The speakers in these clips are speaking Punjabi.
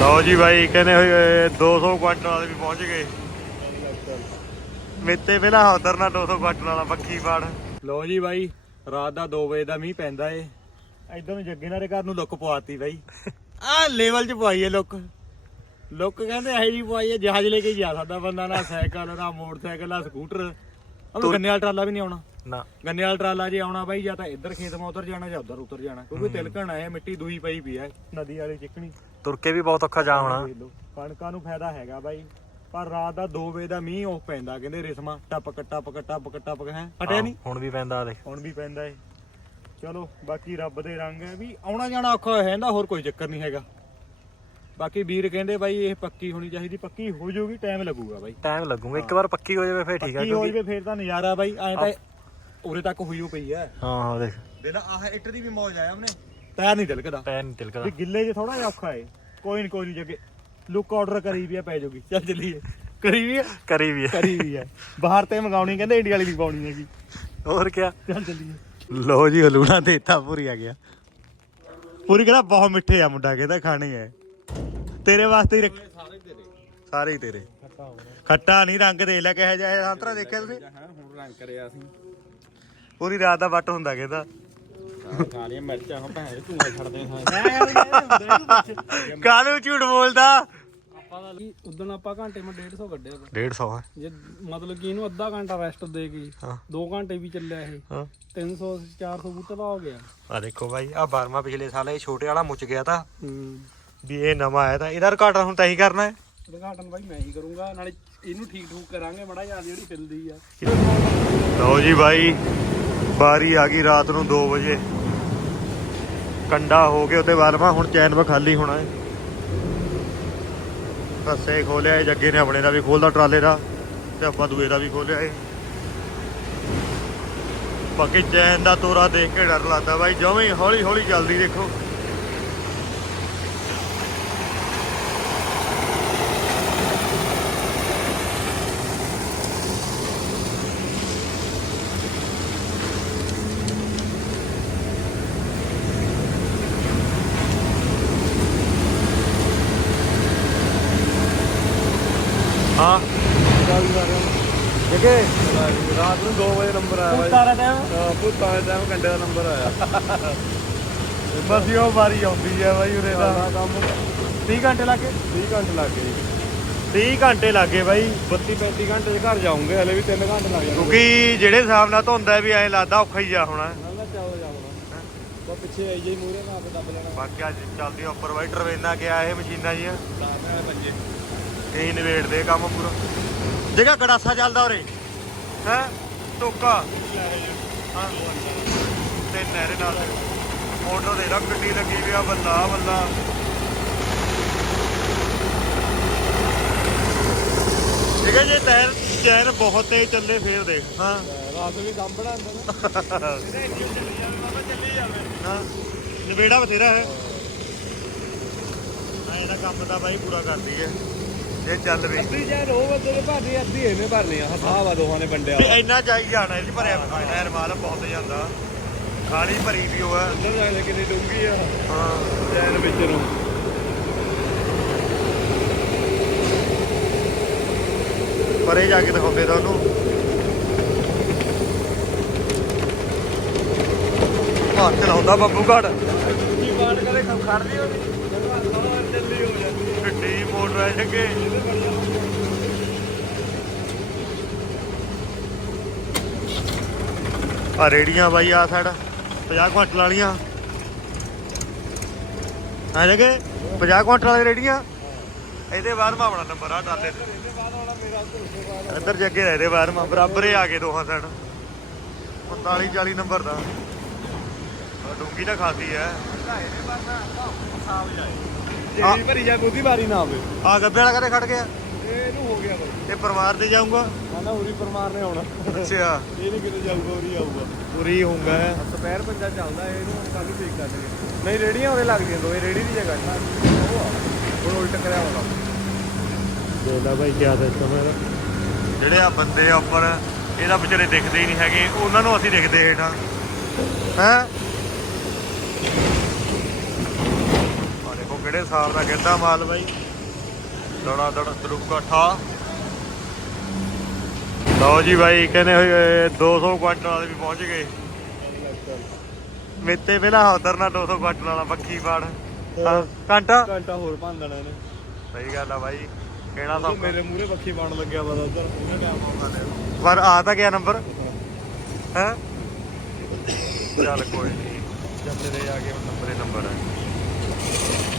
ਲਓ ਜੀ ਬਾਈ ਕਹਿੰਦੇ ਹੋਏ 200 ਕੁਆਂਟਲ ਵਾਲੇ ਵੀ ਪਹੁੰਚ ਗਏ। ਮੇਤੇ ਪਹਿਲਾਂ ਉਧਰ 200 ਕੁਆਂਟਲ ਵਾਲਾ ਪੱਕੀ ਪਾੜ। ਲਓ ਜੀ ਬਾਈ ਰਾਤ ਦਾ 2 ਵਜੇ ਦਾ ਮੀਂਹ ਪੈਂਦਾ ਏ। ਇਧਰ ਨੂੰ ਜੱਗੇ ਨਾਲ ਦੇ ਘਰ ਨੂੰ ਲੁੱਕ ਪਵਾਤੀ ਬਾਈ। ਆਹ ਲੈਵਲ 'ਚ ਪਵਾਈ ਏ ਲੁੱਕ। ਲੁੱਕ ਕਹਿੰਦੇ ਇਹੋ ਜੀ ਪਵਾਈ ਏ ਜਹਾਜ਼ ਲੈ ਕੇ ਜਾ ਸਕਦਾ ਬੰਦਾ ਨਾ ਸਾਈਕਲ ਨਾ ਮੋਟਰਸਾਈਕਲ ਨਾ ਸਕੂਟਰ। ਉਹ ਗੰਨੇ ਵਾਲਾ ਟਰਾਲਾ ਵੀ ਨਹੀਂ ਆਉਣਾ। ਨਾ। ਗੰਨੇ ਵਾਲਾ ਟਰਾਲਾ ਜੇ ਆਉਣਾ ਬਾਈ ਜਾਂ ਤਾਂ ਇੱਧਰ ਖੇਤ ਮਾ ਉਤਰ ਜਾਣਾ ਜਾਂ ਉਧਰ ਉਤਰ ਜਾਣਾ। ਕਿਉਂਕਿ ਤਿਲਕਣ ਆਏ ਮਿੱਟੀ ਦੂਈ ਪਈ ਪਈ ਹੈ ਨਦੀ ਵਾਲੀ ਚਿਕਣੀ। ਤੁਰ ਕੇ ਵੀ ਬਹੁਤ ਔਖਾ ਜਾ ਹੋਣਾ। ਦੇਖ ਲਓ ਕਣਕਾਂ ਨੂੰ ਫਾਇਦਾ ਹੈਗਾ ਬਾਈ। ਪਰ ਰਾਤ ਦਾ 2 ਵਜੇ ਦਾ ਮੀਂਹ ਉਹ ਪੈਂਦਾ ਕਹਿੰਦੇ ਰਿਸਮਾ ਟਪਕ ਟਪਕ ਟਪਕ ਟਪਕ ਹੈ? ਹਟਿਆ ਨਹੀਂ ਹੁਣ ਵੀ ਪੈਂਦਾ ਦੇਖ। ਹੁਣ ਵੀ ਪੈਂਦਾ ਏ। ਚਲੋ ਬਾਕੀ ਰੱਬ ਦੇ ਰੰਗ ਹੈ ਵੀ ਆਉਣਾ ਜਾਣਾ ਔਖਾ ਹੋਇਆ ਜਾਂਦਾ ਹੋਰ ਕੋਈ ਚੱਕਰ ਨਹੀਂ ਹੈਗਾ। ਬਾਕੀ ਵੀਰ ਕਹਿੰਦੇ ਬਾਈ ਇਹ ਪੱਕੀ ਹੋਣੀ ਚਾਹੀਦੀ ਪੱਕੀ ਹੋ ਜਾਊਗੀ ਟਾਈਮ ਲੱਗੂਗਾ ਬਾਈ। ਟਾਈਮ ਲੱਗੂਗਾ ਇੱਕ ਵਾਰ ਪੱਕੀ ਹੋ ਜਾਵੇ ਫੇਰ ਠੀਕ ਆ ਪੱਕੀ ਹੋ ਕਿਉਂਕਿ ਜਾਵੇ ਫੇਰ ਤਾਂ ਨਜ਼ਾਰਾ ਬਾਈ ਐਂ ਤਾਂ ਉਰੇ ਤੱਕ ਹੋਈ ਹੋ ਪਈ ਹੈ ਹਾਂ ਹਾਂ ਦੇਖ। ਦੇ ਲਾ ਆਹ ਇੱਟ ਦੀ ਵੀ ਮੌਜ ਆਇਆ ਉਹਨੇ। ਪੈਰ ਨਹੀਂ ਤਿਲਕਦਾ। ਪੈਰ ਨਹੀਂ ਤਿਲਕਦਾ। ਵੀ ਗਿੱਲੇ 'ਚ ਥੋੜਾ ਜਿਹਾ ਔਖਾ ਏ ਕੋਈ ਨਹੀਂ ਕੋਈ ਨਹੀਂ ਜੱਗੇ ਲੁੱਕ ਆਰਡਰ ਕਰੀ ਵੀ ਆ ਪੈ ਜਾਊਗੀ ਚੱਲ ਚੱਲੀਏ। ਕਰੀ ਵੀ ਆ? ਕਰੀ ਵੀ ਹੈ ਕਰੀ ਵੀ ਆ। ਬਾਹਰ ਤੇ ਮੰਗਾਉਣੀ ਕਹਿੰਦੇ ਇੰਡੀਆ ਵਾਲੀ ਨਹੀਂ ਪਾਉਣੀ ਹੈਗੀ। ਹੋਰ ਕੀ ਚੱਲ ਚੱਲੀਏ। ਲੋ ਜੀ ਹਲੂਣਾ ਦੇਤਾ ਪੂਰੀ ਆ ਗਿਆ। ਪੂਰੀ ਕਹਿੰਦਾ ਬਹੁਤ ਮਿੱਠੇ ਆ ਮੁੰਡਾ ਕਹਿੰਦਾ ਖਾਣੇ ਐ ਤੇਰੇ ਵਾਸਤੇ ਹੀ ਰੱਖ ਸਾਰੇ ਹੀ ਤੇਰੇ। ਖੱਟਾ ਨਹੀਂ ਰੰਗ ਦੇ ਲੈ ਕਿਹੋ ਜਿਹਾ ਸੰਤਰਾ ਦੇਖਿਆ ਤੁਸੀਂ? ਹਾਂ ਹੁਣ ਰੰਗ ਕਰਿਆ ਸੀ। ਪੂਰੀ ਰਾਤ ਦਾ ਵੱਟ ਹੁੰਦਾ ਕਹਿੰਦਾ। ਸਾਰੀਆਂ ਮਿਰਚਾਂ ਹਾਂ ਭੈਣ ਧੂਆਂ ਛੱਡਦੇ ਹਾਂ। ਕਾਹਨੂੰ ਝੂਠ ਬੋਲਦਾ? ਆਪਾਂ ਦਾ ਉਦੋਂ ਆਪਾਂ ਘੰਟੇ ਮੈਂ 150 ਕੱਢਿਆ ਵਾ। 150 ਹੈ। ਜੇ ਮਤਲਬ ਕਿ ਇਹਨੂੰ ਅੱਧਾ ਘੰਟਾ ਰੈਸਟ ਦੇ ਕੇ ਹਾਂ। 2 ਘੰਟੇ ਵੀ ਚੱਲਿਆ ਇਹ। ਹਾਂ। 300 400 ਬੂਟਾ ਦਾ ਹੋ ਗਿਆ। ਆ ਦੇਖੋ ਬਾਈ ਆ 12ਵਾਂ ਪਿਛਲੇ ਸਾਲ ਇਹ ਛੋਟੇ ਵਾਲਾ ਮੁੱਚ ਗਿਆ ਤਾਂ। ਵੀ ਇਹ ਨਵਾਂ ਆਇਆ ਤਾਂ। ਇਹਦਾ ਰਿਕਾਰਡ ਹੁਣ ਤਾਂ ਹੀ ਕਰਨਾ ਹੈ। ਉਦਘਾਟਨ ਬਾਈ ਮੈਂ ਹੀ ਕਰੂੰਗਾ ਨਾਲੇ ਇਹਨੂੰ ਠੀਕ ਠੂਕ ਕਰਾਂਗੇ ਮੜਾ ਜ਼ਿਆਦਾ ਜਿਹੜੀ ਹਿੱਲਦੀ ਆ। ਲਓ ਜੀ ਬਾਈ। ਬਾਰੀ ਆ ਗਈ ਰਾਤ ਨੂੰ 2 ਵਜੇ। ਕੰਡਾ ਹੋ ਕੇ ਉਹਦੇ ਬਾਅਦ ਮਾ ਹੁਣ ਚੈਨ ਵਾ ਖਾਲੀ ਹੋਣਾ ਹੈ। ਫਸੇ ਖੋਲਿਆ ਜੱਗੇ ਨੇ ਆਪਣੇ ਦਾ ਵੀ ਖੋਲਦਾ ਟਰਾਲੇ ਦਾ ਤੇ ਆਪਾਂ ਦੂਏ ਦਾ ਵੀ ਖੋਲਿਆ ਏ ਬਾਕੀ ਚੈਨ ਦਾ ਤੋਰਾ ਦੇਖ ਕੇ ਡਰ ਲੱਗਦਾ, ਬਾਈ ਜਵੇਂ ਹੌਲੀ ਹੌਲੀ ਚੱਲਦੀ ਦੇਖੋ ਹਾਂ ਜੱਗੇ ਰਾਤ ਨੂੰ 2 ਟਾਈਮ ਪੁੱਤਾਂ ਦਾ ਟਾਈਮ ਘੰਟੇ ਦਾ ਨੰਬਰ ਆਇਆ ਬਸ ਇਹੋ ਵਾਰੀ ਆਉਂਦੀ ਹੈ ਬਾਈ ਉਰੇ ਦਾ ਕੰਮ 30 ਘੰਟੇ ਲੱਗੇ 30 ਘੰਟੇ ਲੱਗ ਗਏ 30 ਘੰਟੇ ਲੱਗੇ ਬਾਈ 32 35 ਘੰਟੇ ਦੇ ਘਰ ਜਾਉਂਗੇ ਹਲੇ ਵੀ 3 ਘੰਟੇ ਲੱਗ ਜਾਣਗੇ ਕਿਉਂਕਿ ਜਿਹੜੇ ਹਿਸਾਬ ਨਾਲ ਧੁੰਦਾ ਵੀ ਐਂ ਲੱਗਦਾ ਔਖਾ ਹੀ ਜਾ ਹੋਣਾ। ਨਾ ਨਾ ਜਾਉਣਾ ਬਸ ਪਿੱਛੇ ਆਈ ਜਾਈ ਮੂਰੇ ਨਾਲ ਦੱਬ ਲੈਣਾ ਬਾਕੀ ਅੱਜ ਚੱਲਦੀ ਆ ਪ੍ਰੋਵਾਈਡਰ ਵੇਨਾ ਗਿਆ ਇਹ ਮਸ਼ੀਨਾਂ ਜੀਆਂ। ਸਾਰਾ ਬੱਜੇ ਇਹ ਨਵੇੜ ਦੇ ਕੰਮ ਪੂਰਾ। ਜਿਹੜਾ ਗੜਾਸਾ ਚੱਲਦਾ ਉਰੇ। ਹੈ? ਟੋਕਾ ਹਾਂ। ਤੇ ਨਹਿਰੇ ਨਾਲ ਮੋਟਰ ਦੇ ਰਾ ਗੱਡੀ ਲੱਗੀ ਵੀ ਆ ਬੱਲਾ ਬੱਲਾ ਠੀਕ ਹੈ ਜੇ ਟਾਇਰ ਚੈਨ ਬਹੁਤ ਤੇਜ਼ ਚੱਲੇ ਫੇਰ ਦੇਖ। ਹਾਂ। ਰਾਤ ਵੀ ਦਮ ਬਣਾਉਂਦਾ ਨਾ। ਹਾਂ। ਨਵੇੜਾ ਬਥੇਰਾ ਹੈ। ਆ ਇਹਦਾ ਕੰਮ ਤਾਂ ਬਾਈ ਪੂਰਾ ਕਰਦੀ ਹੈ। ਜੇ ਚੱਲ ਵੀ। ਅੱਧੀ ਜੇ ਰੋ ਬੰਦੇ ਨੇ ਭਰਨੀ ਅੱਧੀ ਇਹਨੇ ਭਰਨੀ ਆ ਹਿਸਾਬ ਆ ਦੋਹਾਂ ਨੇ ਵੰਡਿਆ ਵੀ। ਇੰਨਾ ਚਾਹੀ ਜਾਣਾ ਇਹ ਭਰਿਆ ਹੋਇਆ ਹੈ ਰਮਾਲ ਬਹੁਤ ਜਾਂਦਾ। ਖਾਲੀ ਭਰੀ ਵੀ ਉਹ ਹੈ ਅੰਦਰ ਜਾ ਕੇ ਕਿੰਨੀ ਡੂੰਗੀ ਆ। ਹਾਂ। ਚੈਨ ਵਿੱਚ। ਨੂੰ ਪਰੇ ਜਾ ਕੇ ਦਿਖਾਉਂਦੇ ਤਾਂ ਉਹਨੂੰ ਹਾਂ ਚਲਾਉਂਦਾ ਬੱਬੂ ਘੜ ਕੀ ਬਾੜ ਕਦੇ ਖੜਦੀ ਹੋਣੀ ਗੱਡੀ ਮੋਟਰ ਆ ਰੇੜੀਆਂ ਬਾਈ, ਆ ਸਾਈਡ 50 ਕੁਇੰਟਲ ਵਾਲੀਆਂ। ਆ ਜਗੇ 50 ਕੁਇੰਟਲ ਵਾਲੀ ਰੇੜੀਆਂ। ਇਹਦੇ ਬਾਅਦ ਮਾ ਆਪਣਾ ਨੰਬਰ ਆ ਟਾਲੇ ਇਹਦੇ ਇੱਧਰ ਜੱਗੇ ਰਹੇ ਦੇ ਬਾਹਰ, ਮਾ ਬਰਾਬਰ ਹੀ ਆ ਗਏ ਦੋਹਾਂ ਸਾਈਡ 45 40 ਨੰਬਰ ਦਾ। ਡੂੰਗੀ ਤਾਂ ਖਾਸੀ ਹੈ। ਜਿਹੜੀ ਭਰੀ ਜਾ ਬੁੱਧੀ ਵਾਰੀ ਨਾ ਆਵੇ ਆ ਗੱਬੇ ਵਾਲਾ ਕਦੇ ਖੜ ਗਿਆ? ਇਹ ਇਹਨੂੰ ਹੋ ਗਿਆ ਬਾਈ। ਤੇ ਪਰਿਵਾਰ ਤੇ ਜਾਊਂਗਾ? ਕਹਿੰਦਾ ਉਰੀ ਪਰਮਾਰ ਨੇ ਆਉਣਾ। ਅੱਛਾ। ਇਹ ਨਹੀਂ ਕਿਤੇ ਜਾਊਗਾ ਉਰੀ ਆਊਗਾ। ਪੂਰੀ ਹੋਊਗਾ ਸਪੈਰ ਪੰਜਾ ਚੱਲਦਾ ਇਹਨੂੰ ਕੱਲ ਨੂੰ ਠੀਕ ਕਰ ਦੇਗੇ ਨਹੀਂ ਰੇੜੀਆਂ ਉਹਦੇ ਲੱਗਦੀਆਂ ਦੋਏ ਰੇੜੀ ਦੀ ਜਗ੍ਹਾ ਨਾ। ਉਹ ਆ। ਉਹ ਉਲਟ ਕਰਿਆ ਹੋਣਾ। ਦੇਖਦਾ ਭਾਈ ਕੀ ਸਿਸਟਮ ਹੈ ਜਿਹੜੇ ਆ ਬੰਦੇ ਆ ਉੱਪਰ ਇਹਦਾ ਵਿਚਾਰੇ ਦਿਖਦੇ ਹੀ ਨਹੀਂ ਹੈਗੇ। ਉਹਨਾਂ ਨੂੰ ਅਸੀਂ ਦਿਖਦੇ ਹੇਠਾਂ। ਹੈ ਆ ਦੇਖੋ ਕਿਹੜੇ ਹਿਸਾਬ ਦਾ ਗਿਰਦਾ ਮਾਲ ਬਾਈ? ਦੜਾ ਦੜਾ ਦਰੁਕਾ ਠਾ ਲਓ ਜੀ ਬਾਈ ਕਹਿੰਦੇ ਹੋਏ 200 ਕੁਆਂਟਲ ਵਾਲੇ ਵੀ ਪਹੁੰਚ ਗਏ। ਮੇਤੇ ਪਹਿਲਾਂ ਉਤਰਨਾ 200 ਕੁਆਂਟਲ ਵਾਲਾ ਬੱਕੀ ਪਾੜ ਘੰਟਾ? ਘੰਟਾ ਹੋਰ ਭੰਨ ਦੇਣਾ ਨੇ ਸਹੀ ਗੱਲ ਆ ਬਾਈ ਕਹਿਣਾ ਤਾਂ ਮੇਰੇ ਮੂਹਰੇ ਪੱਖੀ ਬਣ ਲੱਗਿਆ ਵਾ ਉਧਰ ਉਹਨਾਂ ਟਾਈਮ ਆਉਂਦਾ ਨੇ ਪਰ ਆ ਤਾਂ ਗਿਆ ਨੰਬਰ। ਹੈ? ਚੱਲ ਕੋਈ ਨਹੀਂ ਚੱਲ ਤੇਰੇ ਆ ਹੁਣ ਨੰਬਰ ਨੰਬਰ ਹੈ।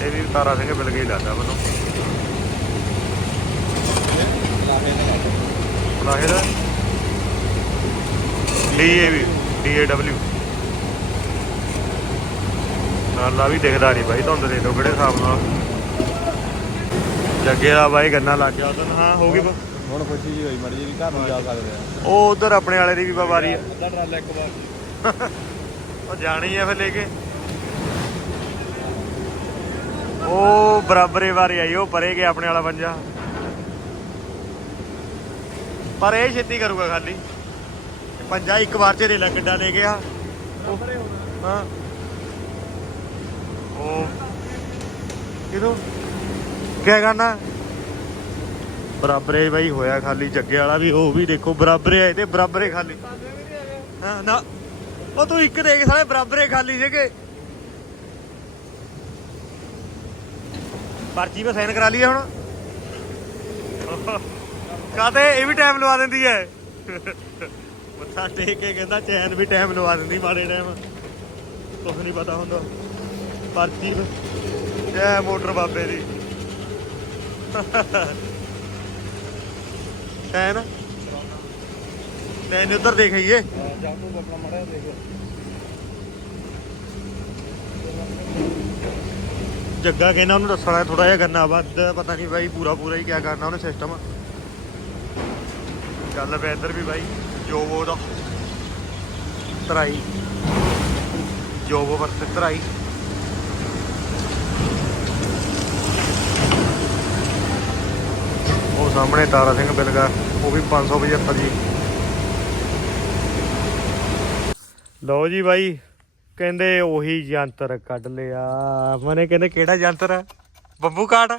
ਇਹ ਵੀ ਤਾਰਾ ਸਿੰਘ ਮਿਲ ਗਈ ਲੱਗਦਾ ਮੈਨੂੰ। ਲਾਹੇ ਦਾ? D A V D A W ਨਾਲਾ ਵੀ ਦਿਖਦਾ ਨਹੀਂ ਬਾਈ ਤੁਹਾਨੂੰ ਦੇ ਦੋ ਕਿਹੜੇ ਹਿਸਾਬ ਨਾਲ। ਜੱਗੇ ਦਾ ਬਾਈ ਗੰਨਾ ਲੱਗ ਗਿਆ ਉਦੋਂ ਹਾਂ ਹੋ ਗਈ ਹੁਣ ਖੁਸ਼ੀ ਜੀ ਹੋਈ ਮਰਜ਼ੀ ਵੀ ਘਰ ਨੂੰ ਜਾ ਸਕਦੇ ਆ। ਉਹ ਉਧਰ ਆਪਣੇ ਵਾਲੇ ਦੀ ਵੀ ਵਾਰੀ ਆ। ਅੱਧਾ ਟਰਾਲਾ ਇੱਕ ਵਾਰ। ਉਹ ਜਾਣੀ ਆ ਫਿਰ ਲੈ ਕੇ। ਉਹ ਬਰਾਬਰੇ ਵਾਰੀ ਆਈ, ਉਹ ਪਰੇ ਗਿਆ ਆਪਣੇ ਵਾਲਾ ਪੰਜਾ। ਪਰ ਇਹ ਛੇਤੀ ਕਰੂਗਾ ਖਾਲੀ। ਪੰਜਾ ਇੱਕ ਵਾਰ ਚ ਰੇਲਾ ਕਿੱਡਾ ਦੇ ਗਿਆ। ਹਾਂ। ਉਹ ਕਿਦੋਂ ਕੀ ਕਰਨਾ ਬਰਾਬਰੇ ਬਾਈ ਹੋਇਆ ਖਾਲੀ, ਜੱਗੇ ਵਾਲਾ ਵੀ ਉਹ ਵੀ ਦੇਖੋ, ਬਰਾਬਰੇ ਆਏ ਤੇ ਬਰਾਬਰੇ ਖਾਲੀ। ਹਾਂ, ਨਾ। ਉਹ ਤੂੰ ਇੱਕ ਦੇਖ ਸਾਲੇ, ਬਰਾਬਰੇ ਖਾਲੀ ਸੀਗੇ। ਪਰਚੀ 'ਤੇ ਸਾਈਨ ਕਰਾ ਲਈਏ ਹੁਣ। ਕਾਤੇ ਇਹ ਵੀ ਟਾਈਮ ਲਵਾ ਦਿੰਦੀ ਐ। ਮੱਥਾ ਟੇਕ ਕੇ ਕਹਿੰਦਾ, ਚੈਨ ਵੀ ਟਾਈਮ ਲਵਾ ਦਿੰਦੀ ਮਾੜੇ ਟਾਈਮ ਕੁਝ ਨਹੀਂ ਪਤਾ ਹੁੰਦਾ। ਪਰਚੀ ਜੈ ਮੋਟਰ ਬਾਬੇ ਦੀ। ਚੈਨ ਚੈਨ ਉਧਰ ਦੇਖਈਏ ਜਾ ਆਪਣਾ ਮੜਾ ਦੇਖ। ਜੱਗਾ ਕਹਿੰਦਾ ਉਹਨੂੰ ਦੱਸਣਾ ਥੋੜਾ ਜਿਹਾ ਕਰਨਾ ਵੱਧ, ਪਤਾ ਨਹੀਂ ਬਾਈ ਪੂਰਾ ਪੂਰਾ ਹੀ ਕਿਆ ਕਰਨਾ ਉਹਨੇ ਸਿਸਟਮ ਗੱਲ ਪੈ ਇੱਧਰ ਵੀ ਬਾਈ ਜੋਬੋ ਦਾ ਤਰਾਈ। ਜੋਬੋ ਵਰਤ ਤਰਾਈ। ਉਹ ਸਾਹਮਣੇ ਤਾਰਾ ਸਿੰਘ ਬਿਲਗਾ, ਉਹ ਵੀ 575 ਜੀ। ਲਓ ਜੀ ਬਾਈ ਕਹਿੰਦੇ ਉਹੀ ਯੰਤਰ ਕੱਢ ਲਿਆ। ਮਨੇ ਕਹਿੰਦੇ ਕਿਹੜਾ ਯੰਤਰ ਹੈ? ਬੰਬੂ ਕਾਟ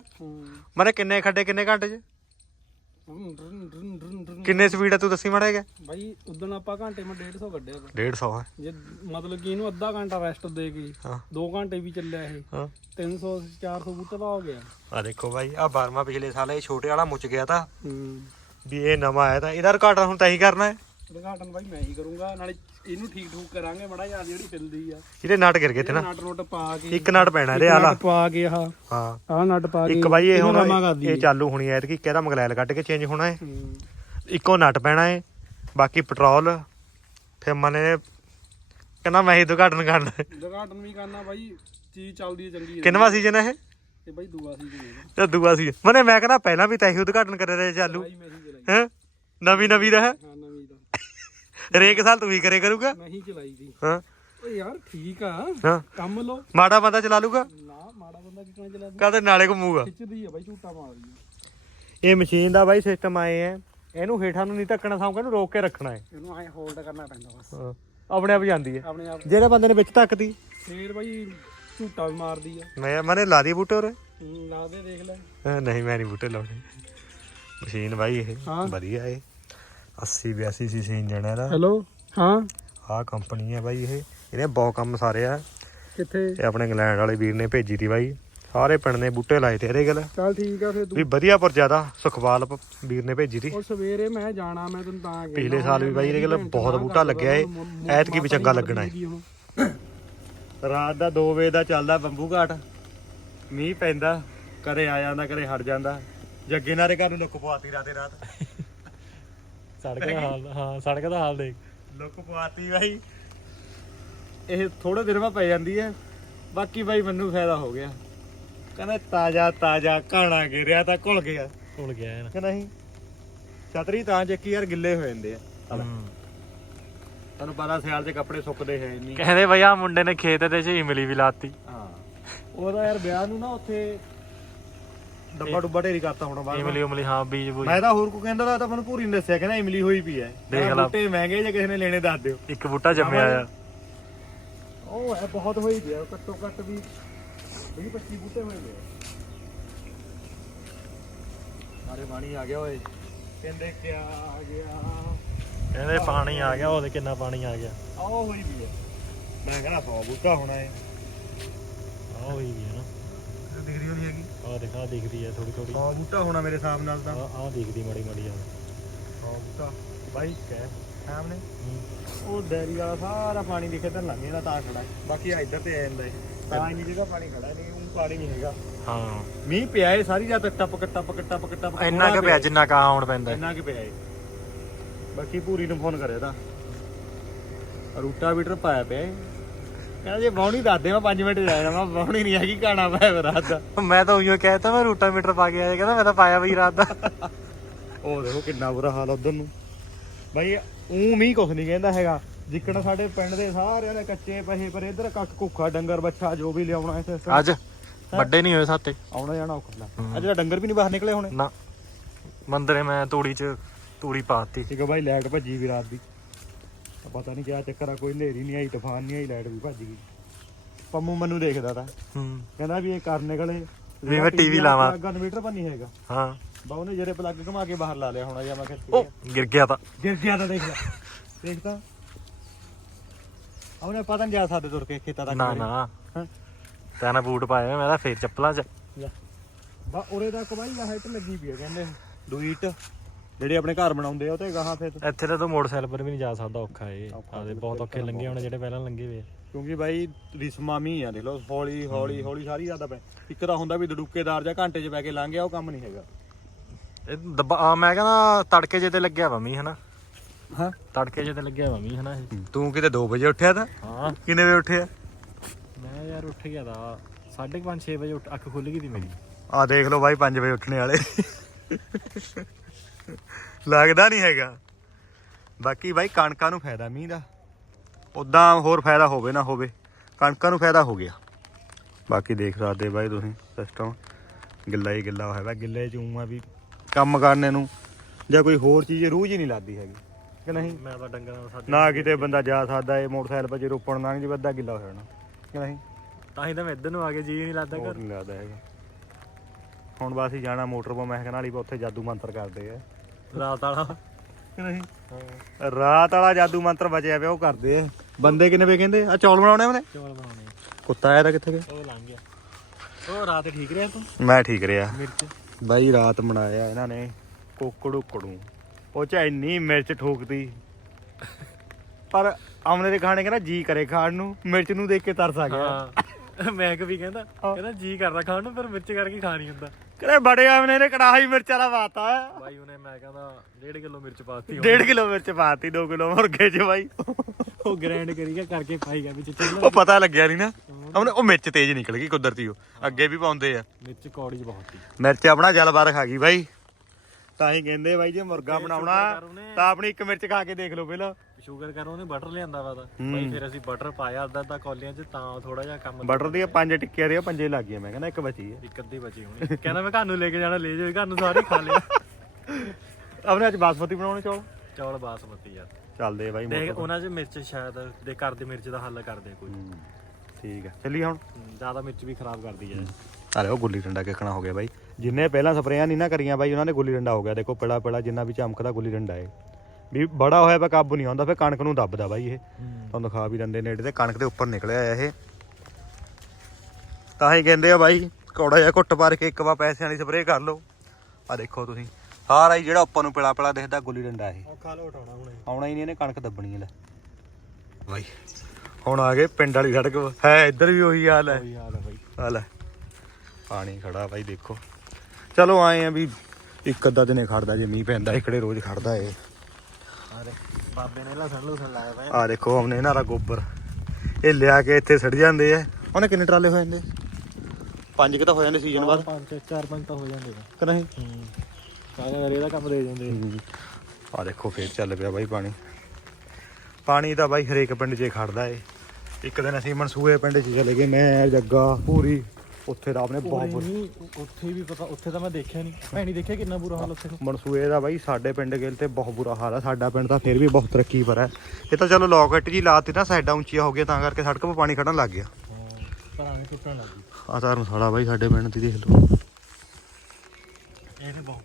ਮਨੇ ਕਿੰਨੇ ਖੱਡੇ ਕਿੰਨੇ ਘੰਟੇ ਚ? ਕਿੰਨੇ ਸਪੀਡ ਆ ਤੂੰ ਦੱਸੀ ਮੜਾ ਹੈਗਾ ਬਾਈ ਉਦੋਂ ਆਪਾਂ ਘੰਟੇ ਮੈਂ 150 ਕੱਢਿਆ ਵਾ। 150 ਹੈ। ਜੇ ਮਤਲਬ ਕਿ ਇਹਨੂੰ ਅੱਧਾ ਘੰਟਾ ਰੈਸਟ ਦੇ ਕੇ ਹਾਂ। 2 ਘੰਟੇ ਵੀ ਚੱਲਿਆ ਇਹ ਹਾਂ। 300 400 ਬੂਟਾ ਦਾ ਹੋ ਗਿਆ। ਆ ਦੇਖੋ ਬਾਈ ਆ 12ਵਾਂ ਪਿਛਲੇ ਸਾਲ ਇਹ ਛੋਟੇ ਵਾਲਾ ਮੁੱਚ ਗਿਆ ਤਾਂ। ਵੀ ਇਹ ਨਵਾਂ ਆਇਆ ਤਾਂ ਇਹਦਾ ਰਿਕਾਰਡ ਹੁਣ ਤਾਂ ਹੀ ਕਰਨਾ ਹੈ। ਉਦਘਾਟਨ ਬਾਈ ਮੈਂ ਹੀ ਕਰੂੰਗਾ ਨਾਲੇ ਇਹਨੂੰ ਠੀਕ ਠੂਕ ਕਰਾਂਗੇ ਮੜਾ ਜਿਹਾ ਜਿਹੜੀ ਫਿਲਦੀ ਆ। ਇਹਦੇ ਨਟ ਗਿਰ ਗਏ ਤੇ ਨਾ। ਨਟ ਨੋਟ ਪਾ ਕੇ। ਇੱਕ ਨਟ ਪੈਣਾ ਇਹਦੇ ਆਲਾ ਨਟ ਪਾ ਕੇ ਆਹ। ਹਾਂ। ਆਹ ਨਟ ਪਾ ਕੇ ਇੱਕ ਬਾਈ ਇਹ ਹੁਣ। ਇਹ ਚਾਲੂ ਹੋਣੀ ਐ ਕਿ ਕਿਹਦਾ ਮਗਲੈਲ ਕੱਢ ਕੇ ਚੇਂਜ ਹੋਣਾ ਹੈ। ਇੱਕੋ ਨਟ ਪੈਣਾ ਹੈ ਬਾਕੀ ਪੈਟਰੋਲ ਫਿਰ ਮਨੇ ਕਹਿੰਦਾ ਮੈਂ ਹੀ ਉਦਘਾਟਨ ਕਰਨਾ। ਉਦਘਾਟਨ ਵੀ ਕਰਨਾ ਬਾਈ ਚੀਜ਼ ਚੱਲਦੀ ਹੈ ਚੰਗੀ ਕਿੰਨਵਾਂ ਸੀਜ਼ਨ ਹੈ ਇਹ? ਤੇ ਬਾਈ ਦੂਆ ਸੀ ਜੀ ਤੇ ਦੂਆ ਸੀ ਮਨੇ ਮੈਂ ਕਹਿੰਦਾ ਪਹਿਲਾਂ ਵੀ ਤਾਂ ਇਹੀ ਉਦਘਾਟਨ ਕਰੇ ਰਹੇ ਚਾਲੂ। ਹੀ ਨਵੀਂ ਨਵੀਂ ਦਾ ਹੈ? ਹਾਂ ਨਵੀਂ ਦਾ ਹਰੇਕ ਸਾਲ ਤੂੰ ਹੀ ਕਰੇ ਕਰੂਗਾ? ਮੈਂ ਹੀ ਚਲਾਈ ਦੀ। ਹਾਂ। ਓ ਯਾਰ ਠੀਕ ਆ। ਹਾਂ। ਕੰਮ ਲੋ ਮਾੜਾ ਬੰਦਾ ਚਲਾ ਲੂਗਾ? ਨਾ ਮਾੜਾ ਬੰਦਾ ਕਿਵੇਂ ਚਲਾ ਦੂ ਕਦੇ ਨਾਲੇ ਘੁੰਮੂਗਾ। ਖਿੱਚਦੀ ਆ ਬਾਈ ਝੂਟਾ ਮਾਰਦੀ ਆ। ਇਹ ਮਸ਼ੀਨ ਦਾ ਬਾਈ ਸਿਸਟਮ ਆਏ ਹੈ ਇਹਨੂੰ ਹੇਠਾਂ ਨੂੰ ਨਹੀਂ ਧੱਕਣਾ ਸੌਂਕ ਇਹਨੂੰ ਰੋਕ ਕੇ ਰੱਖਣਾ ਹੈ। ਇਹਨੂੰ ਐ ਹੋਲਡ ਕਰਨਾ ਪੈਂਦਾ ਬਸ। ਹਾਂ, ਆਪਣੇ ਆਪ ਜਾਂਦੀ ਹੈ। ਆਪਣੇ ਆਪ। ਜਿਹੜੇ ਬੰਦੇ ਨੇ ਵਿੱਚ ਧੱਕਦੀ ਫੇਰ ਬਾਈ ਝੂਟਾ ਵੀ ਮਾਰਦੀ ਆ। ਮੈਂ ਮਨੇ ਲਾ ਦੀ ਬੂਟੇ ਉਰੇ ਲਾ ਦੇ ਦੇਖ ਲੈ। ਨਹੀਂ ਮੈਂ ਨਹੀਂ ਬੂਟੇ ਲਾਉਣੇ। ਮਸ਼ੀਨ ਬਾਈ ਇਹ। ਵਧੀਆ ਇਹ 80 82 ਸੀ ਇੰਜਣ ਹੈ ਇਹਦਾ ਹੈਲੋ ਹਾਂ। ਆਹ ਕੰਪਨੀ ਹੈ ਬਾਈ ਇਹ। ਇਹਨੇ ਬਹੁਤ ਕੰਮ ਸਾਰੇ ਆ। ਕਿੱਥੇ? ਤੇ ਆਪਣੇ ਇੰਗਲੈਂਡ ਵਾਲੇ ਵੀਰ ਨੇ ਭੇਜੀ ਤੀ ਬਾਈ। ਸਾਰੇ ਪਿੰਡ ਨੇ ਬੂਟੇ ਲਾਏ ਤੇ ਇਹਦੇ ਗੱਲ। ਚੱਲ ਠੀਕ ਆ ਫੇਰ ਵੀ ਤੂੰ ਵਧੀਆ ਪਰ ਜ਼ਿਆਦਾ ਸੁਖਵਾਲ ਪ- ਵੀਰ ਨੇ ਭੇਜੀ ਤੀ। ਉਹ ਸਵੇਰੇ ਮੈਂ ਜਾਣਾ ਮੈਂ ਤੈਨੂੰ ਤਾਂ ਕਹਿੰਦਾ ਪਿਛਲੇ ਸਾਲ ਵੀ ਬਾਈ ਇਹਦੇ ਕੋਲ ਬਹੁਤ ਬੂਟਾ ਲੱਗਿਆ ਏ। ਐਤਕੀ ਵੀ ਚੰਗਾ ਲੱਗਣਾ ਏ। ਰਾਤ ਦਾ 2 ਵਜੇ ਦਾ ਚੱਲਦਾ ਬੰਬੂ ਘਾਟ। ਮੀਂਹ ਪੈਂਦਾ ਕਦੇ ਆ ਜਾਂਦਾ ਕਦੇ ਹਟ ਜਾਂਦਾ। ਜੱਗੇ ਨਾਰੇ ਘਰ ਨੂੰ ਲੁੱਕ ਪਵਾਤੀ ਰਾਤੇ ਰਾਤ। ਸੜਕ ਦਾ ਹਾਲ ਹਾਂ ਸੜਕ ਦਾ ਹਾਲ ਦੇਖ। ਲੁੱਕ ਪਵਾਤੀ ਬਾਈ। ਇਹ ਥੋੜੇ ਦਿਨ ਬਾਅਦ ਪੈ ਜਾਂਦੀ ਹੈ ਬਾਕੀ ਬਾਈ ਮੈਨੂੰ ਫਾਇਦਾ ਹੋ ਗਿਆ। ਕਹਿੰਦਾ ਤਾਜ਼ਾ ਤਾਜ਼ਾ ਘਾਣਾ ਗਿਰਿਆ ਤਾਂ ਘੁਲ ਗਿਆ। ਭੁੱਲ ਗਿਆ ਹੈ ਕਿ ਨਹੀਂ ਛਤਰੀ ਤਾਂ ਚੱਕੀ ਯਾਰ ਗਿੱਲੇ ਹੋ ਜਾਂਦੇ ਆ। ਤੁਹਾਨੂੰ ਪਤਾ ਸਿਆਲ 'ਚ ਕੱਪੜੇ ਸੁੱਕਦੇ ਹੈ ਨਹੀਂ ਕਹਿੰਦੇ ਬਈ ਆ ਮੁੰਡੇ ਨੇ ਖੇਤ ਦੇ ਚ ਇਮਲੀ ਵੀ ਲਾਤੀ। ਹਾਂ। ਉਹਦਾ ਯਾਰ ਵਿਆਹ ਨੂੰ ਨਾ ਉੱਥੇ ਡੱਬਾ ਡੁੱਬਾ ਢੇਰੀ ਕਰਤਾ ਹੋਣਾ ਬਾਅਦ ਇਮਲੀ ਉਮਲੀ ਹਾਂ ਬੀਜ ਬੂਜ। ਮੈਂ ਤਾਂ ਹੋਰ ਕੋ ਕਹਿੰਦਾ ਤਾਂ ਮੈਨੂੰ ਪੂਰੀ ਨੇ ਦੱਸਿਆ ਕਹਿੰਦਾ ਇਮਲੀ ਹੋਈ ਪਈ ਹੈ। ਦੇਖ ਲਾ। ਬੂਟੇ ਮਹਿੰਗੇ ਜੇ ਕਿਸੇ ਨੇ ਲੈਣੇ ਦੱਸ ਦਿਓ। ਇੱਕ ਬੂਟਾ ਜੰਮਿਆ ਆ। ਉਹ ਹੈ ਬਹੁਤ ਹੋਈ ਪਿਆ ਘੱਟੋ ਘੱਟ ਵੀ 20 25 ਬੂਟੇ ਹੋਏ ਪਏ ਪਾਣੀ ਆ ਗਿਆ ਓਏ। ਕਹਿੰਦੇ ਕਿਆ ਆ ਗਿਆ। ਕਹਿੰਦੇ ਪਾਣੀ ਆ ਗਿਆ ਉਹਦੇ ਕਿੰਨਾ ਪਾਣੀ ਆ ਗਿਆ। ਆਹ ਹੋਈ ਵੀ ਹੈ ਮੈਂ ਕਹਿੰਦਾ 100 ਬੂਟਾ ਹੋਣਾ ਹੈ ਆ ਹੋਈ ਵੀ ਹੈ ਨਾ। ਦਿਖਦੀ ਹੋਣੀ ਹੈਗੀ। ਆ ਦਿਖਾ ਦਿਖਦੀ ਹੈ ਥੋੜੀ ਥੋੜੀ 100 ਬੂਟਾ ਹੋਣਾ ਮੇਰੇ ਹਿਸਾਬ ਨਾਲ ਤਾਂ। ਆ ਆ ਦਿਖਦੀ ਮੜੀ ਮੜੀ ਆ। 100 ਬੂਟਾ। ਬਾਈ ਕਹਿ। ਸਾਹਮਣੇ ਹੂੰ। ਉਹ ਡੈਰੀ ਵਾਲਾ ਸਾਰਾ ਪਾਣੀ ਦਿਖੇ ਤਾਂ ਲੰਘੇ ਨਾ ਤਾਂ ਖੜਾ ਹੈ। ਬਾਕੀ ਆ ਇੱਧਰ ਤੇ ਆ ਜਾਂਦਾ ਹੈ ਤਾਂ ਇੰਨੀ ਜਗ੍ਹਾ ਪਾਣੀ ਖੜਾ ਨਹੀਂ ਉਹ ਪਾਣੀ ਨਹੀਂ ਹੈਗਾ। ਹਾਂ। ਮੀਂਹ ਪਿਆ ਏ ਸਾਰੀ ਰਾਤ ਟੱਪ ਟੱਪ ਟੱਪ ਟੱਪ ਟੱਪ ਇੰਨਾ ਕੁ ਪਿਆ ਜਿੰਨਾ ਕਾ ਆਉਣ ਪੈਂਦਾ ਹੈ। ਇੰਨਾ ਕਿ ਪਿਆ ਏ। ਬਾਕੀ ਪੂਰੀ ਨੂੰ ਫੋਨ ਕਰਿਆ ਤਾਂ। ਰੂਟਾ ਵੀਟਰ ਪਾਇਆ ਪਿਆ ਏ। ਕਹਿੰਦਾ ਜੇ ਬਾਉਣੀ ਦੱਸ ਦੇ ਮੈਂ 5 ਮਿੰਟ ਜਾਣਾ ਮੈਂ ਬਾਉਣੀ ਨਹੀਂ ਹੈਗੀ ਕਾਣਾ ਪਾਇਆ ਰਾਤ ਦਾ। ਮੈਂ ਤਾਂ ਉਈਓ ਕਹਿਤਾ ਮੈਂ ਰੂਟਾ ਮੀਟਰ ਪਾ ਕੇ ਆਇਆ ਕਹਿੰਦਾ ਮੈਂ ਤਾਂ ਪਾਇਆ ਬਈ ਰਾਤ ਦਾ। ਉਹ ਦੇਖੋ ਕਿੰਨਾ ਬੁਰਾ ਹਾਲ ਉਧਰ ਨੂੰ। ਬਾਈ ਉਹ ਮੀਂਹ ਕੁਛ ਨਹੀਂ ਕਹਿੰਦਾ ਹੈਗਾ। ਜਿੱਕਣ ਸਾਡੇ ਪਿੰਡ ਦੇ ਸਾਰਿਆਂ ਦੇ ਕੱਚੇ ਪਹੇ ਪਰ ਇਧਰ ਕੱਖ ਕੁੱਖਾ ਡੰਗਰ ਬੱਚਾ ਜੋ ਵੀ ਲਿਆਉਣਾ ਇੱਥੇ ਅੱਜ? ਵੱਡੇ ਨਹੀਂ ਹੋਏ ਸਾਤੇ? ਆਉਣਾ ਜਾਣਾ ਔਖਾ ਲੱਗਦਾ ਅੱਜ ਦਾ ਡੰਗਰ ਵੀ ਨਹੀਂ ਬਾਹਰ ਨਿਕਲੇ ਹੋਣੇ। ਨਾ। ਮੰਦਰੇ ਮੈਂ ਤੂੜੀ ਚ ਤੂੜੀ ਪਾਤੀ ਠੀਕ ਹੈ ਬਾਈ ਲਾਈਟ ਭੱਜੀ ਵੀ ਰਾਤ ਦੀ। ਪਤਾ ਨਹੀਂ ਕਿਆ ਚੱਕਰ ਆ ਕੋਈ ਹਨੇਰੀ ਨਹੀਂ ਆਈ ਤੂਫਾਨ ਨਹੀਂ ਆਈ ਲਾਈਟ ਵੀ ਭੱਜ ਗਈ। ਪੰਮੂ ਮੈਨੂੰ ਦੇਖਦਾ ਤਾ। ਹੂੰ। ਕਹਿੰਦਾ ਵੀ ਇਹ ਕਰ ਨਿਕਲੇ ਵੀ ਮੈਂ TV ਲਾਵਾਂ। ਲੱਗਾ ਇਨਵੇਟਰ ਪਰ ਨਹੀਂ ਹੈਗਾ। ਹਾਂ। ਬਾ ਉਹਨੇ ਜਿਹੜੇ ਪਲੱਗ ਘੁਮਾ ਕੇ ਬਾਹਰ ਲਾ ਲਿਆ ਹੋਣਾ ਜਾਂ ਮੈਂ ਕਿਹਾ ਉਹ ਗਿਰ ਗਿਆ ਤਾਂ। ਗਿਰ ਗਿਆ ਤਾਂ ਦੇਖ ਲੈ। ਦੇਖ ਤਾਂ। ਉਹਨੇ ਪਤਾ ਨਹੀਂ ਜਾ ਸਕਦੇ ਤੁਰ ਕੇ ਖੇਤਾਂ ਤੱਕ ਨਾ। ਨਾ। ਹਾਂ? ਤੈਂ ਨਾ ਬੂਟ ਪਾਇਆ ਮੈਂ ਤਾਂ ਫੇਰ ਚੱਪਲਾਂ ਚ। ਬਾ ਉਰੇ ਤੱਕ ਬਾਈ ਆਹ ਇੱਟ ਲੱਗੀ ਪਈ ਹੈ ਕਹਿੰਦੇ। ਦੂਈ ਇੱਟ ਜਿਹੜੇ ਆਪਣੇ ਘਰ ਬਣਾਉਂਦੇ ਆ ਉਹ ਤੇ ਗਾਹਾਂ ਫਿਰ ਇੱਥੇ ਤਾਂ ਤੂੰ ਮੋਟਰਸਾਈਕਲ ਪਰ ਵੀ ਨਹੀਂ ਜਾ ਸਕਦਾ ਔਖਾ ਏ ਆਦੇ ਬਹੁਤ ਔਖੇ ਲੰਗੇ ਹੋਣੇ ਜਿਹੜੇ ਪਹਿਲਾਂ ਲੰਗੇ ਵੇ। ਕਿਉਂਕਿ ਬਾਈ ਰਿਸਮਾ ਮੀ ਆ ਦੇਖ ਲਓ ਹੌਲੀ ਹੌਲੀ ਹੌਲੀ ਸਾਰੀ ਜ਼ਿਆਦਾ ਪੈ ਇੱਕ ਤਾਂ ਹੁੰਦਾ ਵੀ ਦੜੂਕੇਦਾਰ ਜਾਂ ਘੰਟੇ 'ਚ ਬੈ ਕੇ ਲੰਘ ਗਿਆ ਉਹ ਕੰਮ ਨਹੀਂ ਹੈਗਾ। ਇਹ ਦੱਬਾ ਆ ਮੈਂ ਕਹਿੰਦਾ ਤੜਕੇ ਜੇ ਤੇ ਲੱਗਿਆ ਵਾ ਮੀਂਹ ਹਨਾ? ਹਾਂ। ਤੜਕੇ ਜੇ ਤੇ ਲੱਗਿਆ ਵਾ ਮੀਂਹ ਹਨਾ ਇਹ? ਤੂੰ ਕਿਤੇ 2 ਵਜੇ ਉੱਠਿਆ ਤਾਂ? ਹਾਂ। ਕਿੰਨੇ ਵਜੇ ਉੱਠਿਆ? ਮੈਂ ਯਾਰ ਉੱਠ ਗਿਆ ਦਾ 5:30 6 ਵਜੇ ਅੱਖ ਖੁੱਲ ਗਈ ਸੀ ਮੇਰੀ। ਆ ਦੇਖ ਲਓ ਬਾਈ 5 ਵਜੇ ਉੱਠਣੇ ਵਾਲੇ। ਲੱਗਦਾ ਨਹੀਂ ਹੈਗਾ। ਬਾਕੀ ਬਾਈ ਕਣਕਾਂ ਨੂੰ ਫਾਇਦਾ ਮੀਂਹ ਦਾ। ਉਦਾਂ ਹੋਰ ਫਾਇਦਾ ਹੋਵੇ ਨਾ ਹੋਵੇ। ਕਣਕਾਂ ਨੂੰ ਫਾਇਦਾ ਹੋ ਗਿਆ। ਬਾਕੀ ਦੇਖ ਸਕਦੇ ਬਾਈ ਤੁਸੀਂ ਸਿਸਟਮ ਗਿੱਲਾ ਹੀ ਗਿੱਲਾ ਹੋਇਆ ਵਾ। ਗਿੱਲੇ ਚ ਆ ਵੀ ਕੰਮ ਕਰਨੇ ਨੂੰ ਜਾਂ ਕੋਈ ਹੋਰ ਚੀਜ਼ ਰੂਹ ਜੀ ਨਹੀਂ ਲੱਗਦੀ ਹੈਗੀ। ਕਿ ਨਹੀਂ? ਮੈਂ ਤਾਂ ਡੰਗਰਾਂ ਸਾਡੇ ਨਾ ਕਿਤੇ ਬੰਦਾ ਜਾ ਸਕਦਾ ਏ ਮੋਟਰਸਾਈਕਲ 'ਤੇ ਜੇ ਰੋਪਣ ਲੰਘ ਜੇ ਅੱਧਾ ਗਿੱਲਾ ਹੋ ਜਾਣਾ। ਕਿ ਨਹੀਂ? ਤਾਂ ਹੀ ਤਾਂ ਮੈਂ ਇੱਧਰ ਨੂੰ ਆ ਕੇ ਜੀ ਨਹੀਂ ਲੱਗਦਾ ਘਰ। ਨਹੀਂ ਲੱਗਦਾ ਹੈਗਾ। ਹੁਣ ਬਸ ਹੀ ਜਾਣਾ ਮੋਟਰ ਪਾ ਮੈਂ ਕਹਿੰਦਾ ਵਾਲੀ ਪਾ ਉੱਥੇ ਜਾਦੂ ਮੰਤਰ ਕਰਦੇ ਆ। ਰਾਤ ਵਾਲਾ। ਕਿ ਨਹੀਂ? ਰਾਤ ਵਾਲਾ ਜਾਦੂ ਮੰਤਰ ਬਚਿਆ ਪਿਆ ਉਹ ਕਰਦੇ ਆ। ਬੰਦੇ ਕਿੰਨੇ ਵੇ ਕਹਿੰਦੇ? ਆ ਚੌਲ ਬਣਾਉਣੇ ਉਹਨੇ? ਚੌਲ ਬਣਾਉਣੇ ਕੁੱਤਾ ਆਇਆ ਤਾਂ ਕਿੱਥੇ ਗਿਆ? ਉਹ ਲੰਘ ਗਿਆ। ਉਹ ਰਾਤ ਠੀਕ ਰਿਹਾ ਤੂੰ? ਮੈਂ ਠੀਕ ਰਿਹਾ। ਮਿਰਚ? ਬਾਈ ਰਾਤ ਬਣਾਇਆ ਇਹਨਾਂ ਨੇ। ਕੋਕੜੂ ਕੜੂ ਉਹ ਚ ਇੰਨੀ ਮਿਰਚ ਠੋਕਦੀ ਪਰ ਆਮਨੇ ਦੇ ਖਾਣੇ ਕਹਿੰਦਾ ਜੀ ਕਰੇ ਖਾਣ ਨੂੰ। ਮਿਰਚ ਨੂੰ ਦੇਖ ਕੇ ਤਰਸ ਆ ਗਿਆ। ਮੈਂ ਕਿ ਵੀ ਕਹਿੰਦਾ ਕਹਿੰਦਾ ਜੀ ਕਰਦਾ ਖਾਣ ਨੂੰ ਪਰ ਮਿਰਚ ਕਰਕੇ ਖਾ ਨਹੀਂ ਹੁੰਦਾ। ਕਹਿੰਦੇ ਬੜੇ ਆਮਨੇ ਨੇ ਕੜਾਹੀ ਮਿਰਚ ਵਾਲਾ ਪਾਤਾ ਬਾਈ ਉਹਨੇ ਮੈਂ ਕਹਿੰਦਾ 1.5 ਕਿਲੋ ਮਿਰਚ ਪਾਤੀ ਡੇਢ ਕਿਲੋ ਮਿਰਚ ਪਾਤੀ 2 ਕਿਲੋ ਮੁਰਗੇ ਚ ਬਾਈ। ਉਹ ਗ੍ਰਾਈਂਡ ਕਰੀਗਾ ਕਰਕੇ ਪਾਈ ਗਿਆ ਵਿੱਚ ਚੱਲ। ਉਹ ਪਤਾ ਲੱਗਿਆ ਨਹੀਂ ਨਾ। ਉਹਨੇ ਉਹ ਮਿਰਚ ਤੇਜ਼ ਨਿਕਲ ਗਈ ਕੁਦਰਤੀ ਉਹ। ਅੱਗੇ ਵੀ ਪਾਉਂਦੇ ਆ। ਮਿਰਚ ਕੌੜੀ ਬਹੁਤ ਸੀ। ਮਿਰਚ ਆਪਣਾ ਜਲਬਾਰ ਖਾ ਗਈ ਬਾਈ। ਤਾਂ ਹੀ ਕਹਿੰਦੇ ਬਾਈ ਜੇ ਮੁਰਗਾ ਬਣਾਉਣਾ। ਤਾਂ ਆਪਣੀ ਇੱਕ ਮਿਰਚ ਖਾ ਕੇ ਦੇਖ ਲਓ ਪਹਿਲਾਂ। ਸ਼ੂਗਰ ਕਰ ਉਹਨੇ ਬਟਰ ਲਿਆਂਦਾ ਵਾ ਤਾਂ। ਬਾਈ ਫਿਰ ਅਸੀਂ ਬਟਰ ਪਾਇਆ ਅੱਧਾ ਅੱਧਾ ਕੌਲੀਆਂ ਚ ਤਾਂ ਥੋੜਾ ਜਿਹਾ ਕੰਮ ਬਟਰ ਦੀਆਂ ਪੰਜ ਟਿੱਕੀਆਂ ਦੀਆਂ ਪੰਜੇ ਲੱਗ ਗਈਆਂ। ਮੈਂ ਕਹਿੰਦਾ ਇੱਕ ਬਚੀ ਹੈ ਇੱਕ ਅੱਧੀ ਬਚੀ ਹੋਣੀ। ਕਹਿੰਦਾ ਮੈਂ ਘਰ ਨੂੰ ਲੈ ਕੇ ਜਾਣਾ ਲੈ ਜਾਓ ਘਰ ਨੂੰ ਸਾਰੇ ਖਾ ਲਿਆ ਆਪਣੇ ਅੱਜ ਬਾਸਮਤੀ ਬਣਾਉਣੇ ਚੌਲ? ਚੌਲ ਬਾਸਮਤੀ ਯਾਰ ਚੱਲਦੇ ਬਾਈ ਦੇਖ ਉਹਨਾਂ 'ਚ ਮਿਰਚ ਸ਼ਾਇਦ ਦੇ ਕਰਦੇ ਮਿਰਚ ਦਾ ਹੱਲ ਕਰਦੇ ਕੋਈ। ਠੀਕ ਹੈ ਚੱਲੀ ਹੁਣ। ਜ਼ਿਆਦਾ ਮਿਰਚ ਵੀ ਖਰਾਬ ਕਰਦੀ ਹੈ। ਅਰੇ ਉਹ ਗੁੱਲੀ ਡੰਡਾ ਕਿੱਕਣਾ ਹੋ ਗਿਆ ਬਾਈ। ਜਿੰਨੇ ਪਹਿਲਾਂ ਸਪਰੇਆਂ ਨਹੀਂ ਨਾ ਕਰੀਆਂ ਬਾਈ ਉਹਨਾਂ ਨੇ ਗੁੱਲੀ ਡੰਡਾ ਹੋ ਗਿਆ। ਦੇਖੋ ਪਿਲਾ ਪਿਲਾ ਜਿੰਨਾ ਵੀ ਚਮਕਦਾ ਗੁੱਲੀ ਡੰਡਾ ਏ। ਵੀ ਬੜਾ ਹੋਇਆ ਪਿਆ ਕਾਬੂ ਨਹੀਂ ਆਉਂਦਾ ਫਿਰ ਕਣਕ ਨੂੰ ਦੱਬਦਾ ਬਾਈ ਇਹ। ਤੁਹਾਨੂੰ ਦਿਖਾ ਵੀ ਦਿੰਦੇ ਨੇੜੇ ਤੇ ਕਣਕ ਦੇ ਉੱਪਰ ਨਿਕਲਿਆ ਆ ਇਹ। ਤਾਂ ਹੀ ਕਹਿੰਦੇ ਆ ਬਾਈ ਕੌੜਾ ਜਿਹਾ ਘੁੱਟ ਪਾਰ ਕੇ ਇੱਕ ਵਾਰ ਪੈਸਿਆਂ ਦੀ ਸਪਰੇਅ ਕਰ ਲਓ। ਆ ਦੇਖੋ ਤੁਸੀਂ ਸਾਰਾ ਹੀ ਜਿਹੜਾ ਉੱਪਰ ਨੂੰ ਪਿਲਾ ਪਿਲਾ ਦਿਖਦਾ ਗੁੱਲੀ ਡੰਡਾ ਇਹ। ਔਖਾ ਹੁਣੇ। ਆਉਣਾ ਹੀ ਨਹੀਂ ਇਹਨੇ ਕਣਕ ਦੱਬਣੀ ਹੈ ਲੈ। ਬਾਈ ਹੁਣ ਆ ਗਏ ਪਿੰਡ ਵਾਲੀ ਸੜਕ। ਹੈ ਇੱਧਰ ਵੀ ਉਹੀ ਹਾਲ ਹੈ। ਕੋਈ ਹਾਲ ਹੈ ਬਾਈ। ਆ ਲੈ ਪਾਣੀ ਖੜਾ ਬਾਈ ਦੇਖੋ। ਚਲੋ ਆਏ ਆ ਵੀ ਇੱਕ ਅੱਧਾ ਦਿਨੇ ਖੜਦਾ ਜੇ ਮੀਂਹ ਪੈਂਦਾ ਇਕੜੇ ਰੋਜ਼ ਖੜਦਾ ਏ ਬਾਬੇ ਨੇ ਲਸਣ ਲੁਸਣ ਲਾਇਆ ਵਾ ਆ ਦੇਖੋ ਹਮਨੇ ਇਹਨਾਂ ਦਾ ਗੋਬਰ। ਇਹ ਲਿਆ ਕੇ ਇੱਥੇ ਸੜ ਜਾਂਦੇ ਆ। ਉਹਨੇ ਕਿੰਨੇ ਟਰਾਲੇ ਹੋ ਜਾਂਦੇ? ਪੰਜ ਕਿ ਤਾਂ ਹੋ ਜਾਂਦੇ ਸੀਜ਼ਨ ਬਾਅਦ। ਪੰਜ ਚਾਰ ਪੰਜ ਤਾਂ ਹੋ ਜਾਂਦੇ ਨੇ ਕਿ ਨਹੀਂ? ਸਾਰੇ ਦਾ ਕੰਮ ਦੇ ਜਾਂਦੇ ਆ। ਦੇਖੋ ਫੇਰ ਚੱਲ ਪਿਆ ਬਾਈ ਪਾਣੀ। ਪਾਣੀ ਤਾਂ ਬਾਈ ਹਰੇਕ ਪਿੰਡ 'ਚ ਖੜਦਾ ਏ। ਇੱਕ ਦਿਨ ਅਸੀਂ ਮਨਸੂਏ ਪਿੰਡ 'ਚ ਚਲੇ ਗਏ ਮੈਂ ਜੱਗਾ ਪੂਰੀ ਉੱਥੇ ਦਾ ਆਪਣੇ ਬਹੁਤ ਬੁਰਾ- ਨਹੀਂ ਉੱਥੇ ਵੀ ਪਤਾ ਉੱਥੇ ਤਾਂ ਮੈਂ ਦੇਖਿਆ ਨਹੀਂ। ਭੈਣੀ ਦੇਖਿਆ ਕਿੰਨਾ ਬੁਰਾ ਹਾਲ ਉੱਥੇ? ਮਨਸੂਏ ਦਾ ਬਾਈ ਸਾਡੇ ਪਿੰਡ ਗੇਲ ਤੇ ਬਹੁਤ ਬੁਰਾ ਹਾਲ ਹੈ ਸਾਡਾ ਪਿੰਡ ਤਾਂ ਫਿਰ ਵੀ ਬਹੁਤ ਤਰੱਕੀ ਪਰ ਹੈ ਇਹ ਤਾਂ ਚਲੋ ਲੋਕਟ ਜੀ ਲਾਤੀ ਨਾ ਸਾਈਡਾਂ ਉੱਚੀਆਂ ਹੋ ਗਈਆਂ ਤਾਂ ਕਰਕੇ ਸੜਕ 'ਤੇ ਪਾਣੀ ਖੜਨ ਲੱਗ ਗਿਆ। ਹਾਂ ਪਰਾਂਗੇ ਟੁੱਟਣ ਲੱਗੀ ਆ ਧਰਮਸ਼ਾਲਾ ਬਾਈ ਸਾਡੇ ਪਿੰਡ ਦੀ ਦੇਖ ਲਓ। ਇਹਨੇ ਬਹੁਤ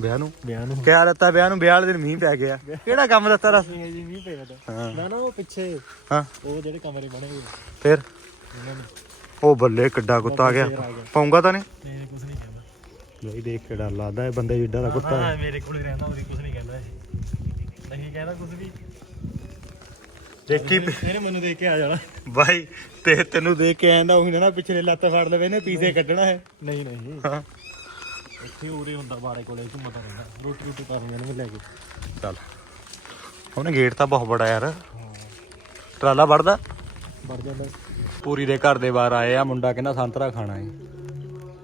ਵਿਆਹ ਨੂੰ? ਵਿਆਹ ਨੂੰ। ਕਿਆ ਲੱਤਾ ਵਿਆਹ ਨੂੰ? ਵਿਆਹ ਵਾਲੇ ਦਿਨ ਮੀਂਹ ਪੈ ਗਿਆ। ਕਿਹੜਾ ਕੰਮ ਦਿੱਤਾ ਰਸ ਇਹ ਜੀ ਵੀ ਪਿਆ ਤਾਂ। ਹਾਂ। ਨਾ ਨਾ ਉਹ ਪਿੱਛੇ। ਹਾਂ। ਉਹ ਜਿਹੜੇ ਕਮਰੇ ਬਣੇ ਹੋਏ ਫਿਰ? ਉਹਨਾਂ ਨੇ। ਉਹ ਬੱਲੇ ਕਿੱਡਾ ਕੁੱਤਾ ਆ ਗਿਆ। ਪਾਉਂਗਾ ਤਾਂ ਨਹੀਂ? ਨਹੀਂ ਕੁਝ ਨਹੀਂ ਕਹਿੰਦਾ। ਬਈ ਦੇਖ ਕੇ ਡਰ ਲੱਗਦਾ ਇਹ ਬੰਦੇ ਜਿੱਡਾ ਦਾ ਕੁੱਤਾ ਹਾਂ। ਮੇਰੇ ਕੋਲ ਰਹਿੰਦਾ ਉਹਦੀ ਕੁਝ ਨਹੀਂ ਕਹਿੰਦਾ ਇਹ। ਨਹੀਂ ਕਹਿੰਦਾ ਕੁਝ ਵੀ। ਦੇਖੀ ਇਹਨੇ ਮੈਨੂੰ ਦੇਖ ਕੇ ਆ ਜਾਣਾ। ਬਾਈ ਤੇ ਤੈਨੂੰ ਦੇਖ ਕੇ ਆਂਦਾ ਉਹੀ ਨਾ ਪਿਛਲੇ ਲੱਤ ਫੜ ਲਵੇ ਨੇ ਪੀਸੇ ਕੱਢਣਾ ਹੈ ਨਹੀਂ ਨਹੀਂ। ਹਾਂ। ਇੱਥੇ ਉਰੇ ਹੁੰਦਾ ਬਾੜੇ ਕੋਲੇ ਘੁੰਮਦਾ ਰਹਿੰਦਾ। ਰੋਟੀ ਰੋਟੀ ਕਰ ਲੈਂਦੇ ਨੇ ਲੈ ਕੇ। ਚੱਲ। ਉਹਨੇ ਗੇਟ ਤਾਂ ਬਹੁਤ ਬੜਾ ਯਾਰ। ਟਰਾਲਾ ਵੜਦਾ? ਵੜ ਜਾਂਦਾ। ਪੂਰੀ ਦੇ ਘਰ ਦੇ ਬਾਹਰ ਆਏ ਆ ਮੁੰਡਾ ਕਹਿੰਦਾ ਸੰਤਰਾ ਖਾਣਾ ਹੈ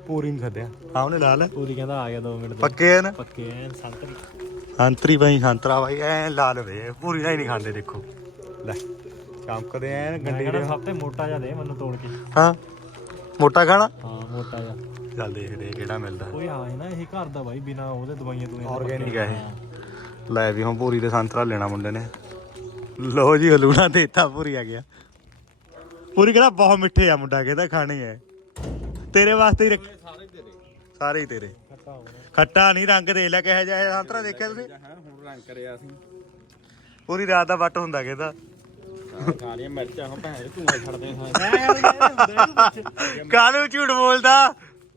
ਪੂਰੀ ਨੂੰ ਸੱਦਿਆ। ਹਾਂ ਉਹਨੇ ਲਾ ਲੈ ਪੂਰੀ ਕਹਿੰਦਾ ਆ ਗਿਆ 2 ਮਿੰਟ ਪੱਕੇ ਐ ਨਾ? ਪੱਕੇ ਐਨ ਸੰਤਰੀ। ਸੰਤਰੀ ਬਾਈ ਸੰਤਰਾ ਬਾਈ ਐ ਲਾ ਲਵੇ ਪੂਰੀ ਨਾਲ ਹੀ ਨਹੀਂ ਖਾਂਦੇ ਦੇਖੋ। ਲੈ ਚਮਕਦੇ ਐ ਗੰਡੇ ਦੇ ਸਭ ਤੋਂ ਮੋਟਾ ਜਿਹਾ ਦੇ ਮੈਨੂੰ ਤੋੜ ਕੇ। ਹਾਂ ਮੋਟਾ ਖਾਣਾ? ਹਾਂ ਮੋਟਾ ਜਿਹਾ। ਚੱਲ ਦੇਖਦੇ ਕਿਹੜਾ ਮਿਲਦਾ। ਕੋਈ ਆ ਹੈ ਨਾ ਇਹ ਘਰ ਦਾ ਬਾਈ ਬਿਨਾ ਉਹਦੇ ਦਵਾਈਆਂ ਦਵਾਈਆਂ ਆਰਗੈਨਿਕ ਹੈ ਇਹ। ਲੈ ਵੀ ਹੁਣ ਪੂਰੀ ਦੇ ਸੰਤਰਾ ਲੈਣਾ ਮੁੰਡੇ ਨੇ। ਲੋ ਜੀ ਹਲੂਣਾ ਦੇਤਾ ਪੂਰੀ ਆ ਗਿਆ। ਪੂਰੀ ਕਹਿੰਦਾ ਬਹੁਤ ਮਿੱਠੇ ਆ ਮੁੰਡਾ ਕਹਿੰਦਾ ਖਾਣੇ ਐ ਤੇਰੇ ਵਾਸਤੇ ਹੀ ਰੱਖ ਸਾਰੇ ਤੇਰੇ। ਸਾਰੇ ਹੀ ਤੇਰੇ। ਖੱਟਾ ਨਹੀਂ ਰੰਗ ਦੇ ਲੈ ਕਿਹੋ ਜਿਹਾ ਸੰਤਰਾ ਦੇਖਿਆ ਤੁਸੀਂ? ਹਾਂ ਹੁਣ ਰੰਗ ਕਰਿਆ ਅਸੀਂ ਪੂਰੀ ਰਾਤ ਦਾ ਵੱਟ ਹੁੰਦਾ ਕਹਿੰਦਾ। ਖਾ ਲਿਆ ਮਿਰਚਾਂ ਹਾਂ ਭੈਣ ਧੂਆਂ ਛੱਡਦੇ ਹਾਂ ਕਾਹਨੂੰ ਝੂਠ ਬੋਲਦਾ?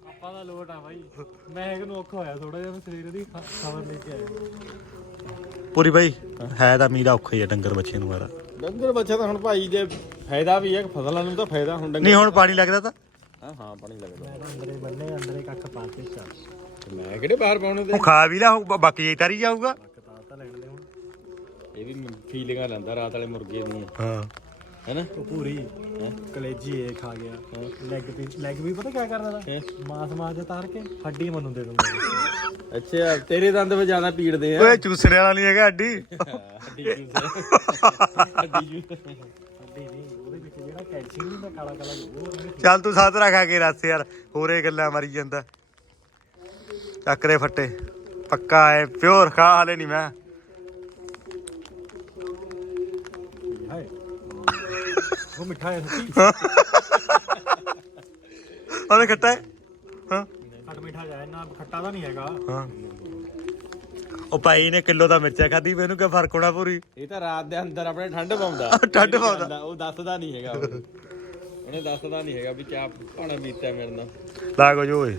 ਆਪਾਂ ਦਾ ਲੋਟ ਆ ਬਾਈ। ਮੈਂ ਇਹਨੂੰ ਔਖਾ ਹੋਇਆ ਥੋੜਾ ਜਿਹਾ ਮੈਂ ਸਰੀਰ ਦੀ ਖ- ਖਬਰ ਲੈ ਕੇ ਆਇਆ। ਪੂਰੀ ਬਾਈ ਹੈ ਤਾਂ ਮੀਰਾ ਔਖਾ ਹੀ ਆ ਡੰਗਰ ਬੱਚੇ ਨੂੰ ਮਾਰਾ। ਡੰਗਰ ਬੱਚਾ ਤਾਂ ਹੁਣ ਭਾਈ ਜੇ ਫਾਇਦਾ ਵੀ ਹੈ ਫਸਲਾਂ ਨੂੰ ਤਾਂ ਫਾਇਦਾ ਹੁਣ ਡੰਗਰ ਨਹੀਂ ਹੁਣ ਪਾਣੀ ਲੱਗਦਾ ਤਾਂ। ਹਾਂ ਹਾਂ ਪਾਣੀ ਲੱਗਦਾ। ਅੰਦਰੇ ਬੰਨੇ ਅੰਦਰੇ ਕੱਖ ਪਾ ਕੇ ਚੱਲ। ਤੇ ਮੈਂ ਕਿਹੜੇ ਬਾਹਰ ਪਾਉਣੇ ਤੇ? ਉਹ ਖਾ ਵੀ ਲਾ ਉਹ ਬਾਕੀ ਇਹ ਤਰੀ ਜਾਊਗਾ। ਕਤਾ ਤਾਂ ਲੈਣ ਦੇ ਹੁਣ। ਇਹ ਵੀ ਫੀਲਿੰਗਾਂ ਲੈਂਦਾ ਰਾਤ ਵਾਲੇ ਮੁਰਗੇ ਦੀਆਂ ਹਾਂ। ਹੈਨਾ? ਉਹ ਪੂਰੀ। ਕਲੇਜੀ ਇਹ ਖਾ ਗਿਆ। ਲੈਗ ਵੀ ਲੈਗ ਵੀ ਪਤਾ ਕੀ ਕਰਦਾ ਦਾ ਮਾਸ ਮਾਸ ਤਾਰ ਕੇ ਹੱਡੀ ਮੈਨੂੰ ਦੇ ਦਿੰਦਾ। ਅੱਛਾ ਤੇਰੇ ਦੰਦ ਵਿੱਚ ਜ਼ਿਆਦਾ ਪੀੜਦੇ ਆ। ਓਏ ਚੂਸਣੇ ਵਾਲਾ ਨਹੀਂ ਹੈਗਾ ਹੱਡੀ। ਹੱਡੀ ਹੱਡੀ ਨਹੀਂ ਉਹਦੇ ਵਿੱਚ ਜਿਹੜਾ ਕੈਲਸ਼ੀਅਮ ਹੁੰਦਾ ਕਾਲਾ ਕਾਲਾ ਉਹ ਉਹਨੇ ਚੱਲ ਤੂੰ ਸਾਧਰਾ ਖਾ ਕੇ ਰਸ ਯਾਰ ਹੋਰੇ ਗੱਲਾਂ ਮਾਰੀ ਜਾਂਦਾ। ਚੱਕਰੇ ਫੱਟੇ ਪੱਕਾ ਐ ਪਿਓਰ ਖਾ ਹਲੇ ਨਹੀਂ ਮੈਂ। ਹਾਏ ਉਹ ਮਿੱਠਾ ਹੈ ਸੱਚੀ ਉਹਨੇ ਖੱਟਾ ਹੈ? ਹਾਂ। ਖੱਟ ਮਿੱਠਾ ਨਾ ਖੱਟਾ ਤਾਂ ਨਹੀਂ ਹੈਗਾ। ਹਾਂ। ਉਹ ਭਾਈ ਨੇ ਕਿਲੋ ਦਾ ਮਿਰਚਾ ਖਾਦੀ ਵੀ ਇਹਨੂੰ ਕੀ ਫ਼ਰਕ ਹੋਣਾ ਪੂਰੀ ਇਹ ਤਾਂ ਰਾਤ ਦੇ ਅੰਦਰ ਆਪਣੇ ਠੰਡ ਪਾਉਂਦਾ ਠੰਡ ਪਾਉਂਦਾ। ਉਹ ਦੱਸਦਾ ਨਹੀਂ ਹੈਗਾ ਉਹ। ਉਹਨੇ ਦੱਸਦਾ ਨਹੀਂ ਹੈਗਾ ਵੀ ਕਿਆ ਭਾਣਾ ਬੀਤਿਆ ਮੇਰੇ ਨਾਲ ਲਾਗੋ ਜੋ ਓਏ